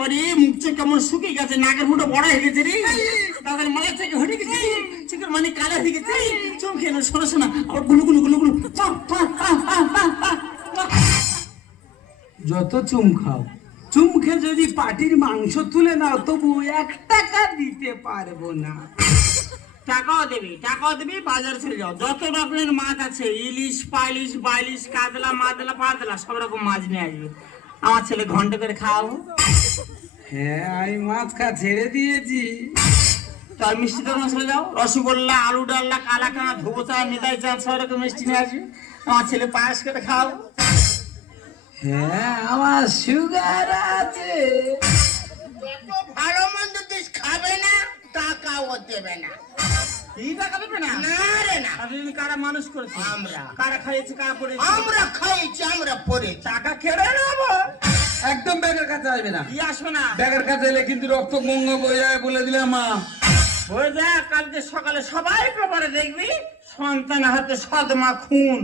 মুখছে কেমন শুকিয়ে গেছে, নাকের মুঠো বড় হয়ে গেছে রে, তাদের মাথা থেকে হটে গেছে, চিকের মানে কালো হয়ে গেছে, চোখ খেয়ে শোনো শোনা আবার গুলু গুলু গুলু গুলু। যত চুম খাও, চুম খেয়ে যদি পাটির মাংস তুলে নাও তবু 1 টাকা দিতে পারবো না। টাকাও দেবে, বাজার ছেড়ে যাও, যত রকমের মাছ আছে, ইলিশ পাইলিশ বাইলিশ কাতলা মাতলা পাতলা সব রকম মাছ নিয়ে আসবে, আমার ছেলে ঘন্টা করে খাওয়াবো। হ্যাঁ, আমি মাছ খা ছেড়ে দিয়েছি। তার মিষ্টি দোকানে চলে যাও, রসগোল্লা আলু ডাল্লা কালাকানা ধোবো চা নিতাই চা সব রকম মিষ্টি নিয়ে আসবে, আমার ছেলে পায়েস করে খাওয়াবো। হ্যাঁ, আমার সুগার আছে। ভালো মন্দ তুই খাবে না, টাকাও দেবে না। এই টাকা দেবে না? না রে না। আপনি কারা মানুষ করেছে? আমরা। কারা খাইয়েছে কারা পড়েছে? আমরা খাইছি, আমরা পরে টাকা কেড়ে নেবো, একদম ব্যাগের কাছে আসবে না। কি আসবে না? ব্যাগের কাছে এলে কিন্তু রক্ত গঙ্গা বয়ে যায় বলে দিলাম মা। হয়ে যা, কালকে সকালে সবাই পেপারে দেখবি সন্তান হাতে সদমা খুন।